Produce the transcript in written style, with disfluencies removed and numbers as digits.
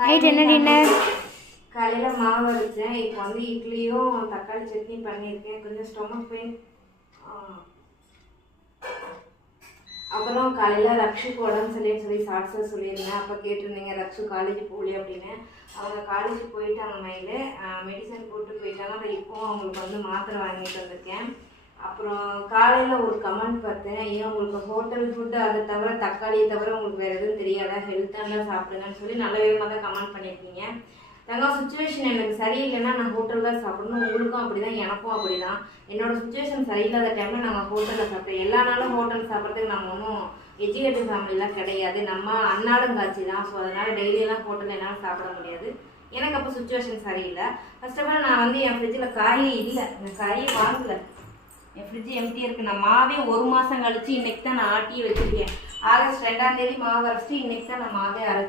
Night என்ன dinner? காலையில் மாவு அரைச்சேன். இப்போ வந்து இட்லியும் தக்காளி சட்னி பண்ணியிருக்கேன். கொஞ்சம் ஸ்டொமக் பெயின். அப்புறம் காலையில் ரக்ஷுக்கு உடம்பு சொல்லி சாப்பிட சொல்லியிருந்தேன். அப்போ கேட்டிருந்தீங்க ரக்ஷு காலேஜ் போகலையே அப்படின்னு. அவங்க காலேஜ் போயிட்டாங்க. மெயிலு மெடிசன் போட்டு போயிட்டாங்க. அதை இப்போவும் அவங்களுக்கு வந்து மாத்திரை வாங்கிட்டு வந்திருக்கேன். அப்புறம் காலையில் ஒரு கமெண்ட் பார்த்தேன், ஏன் உங்களுக்கு ஹோட்டல் ஃபுட்டு அதை தவிர தக்காளியை தவிர உங்களுக்கு வேறு எதுவும் தெரியாதா, ஹெல்த்தாக சாப்பிடுங்கன்னு சொல்லி நல்ல விதமாக தான் கமெண்ட் பண்ணியிருக்கீங்க. தங்கம் சுச்சுவேஷன் எனக்கு சரியில்லைன்னா நான் ஹோட்டல் தான் சாப்பிடணும். உங்களுக்கும் அப்படி தான், எனக்கும் அப்படி தான். என்னோடய சுச்சுவேஷன் சரியில்லாத டைமில் நாங்கள் ஹோட்டலில் சாப்பிட்டோம். எல்லா நாளும் ஹோட்டல் சாப்பிட்றதுக்கு நாங்கள் ஒன்றும் எஜுகேட்டிவ் ஃபேமிலிலாம் கிடையாது. நம்ம அன்னாடம் காட்சி தான். ஸோ அதனால் டெய்லியெல்லாம் ஹோட்டலில் என்னால் சாப்பிட முடியாது. எனக்கு அப்போ சுச்சுவேஷன் சரியில்லை. ஃபர்ஸ்ட் ஆஃப் ஆல் நான் வந்து என் ஃப்ரிட்ஜில் காயே இல்லை, நான் காயே வாங்கலை. என் ஃப்ரிட்ஜ் எம்டியாக இருக்குது. நான் மாவே 1 மாதம் கழிச்சு இன்றைக்கி தான் நான் ஆட்டியே வச்சுருக்கேன். ஆகஸ்ட் 2ஆம் தேதி மாவு அரைச்சிட்டு இன்றைக்கி தான் நான் மாவே அரைச்சேன்.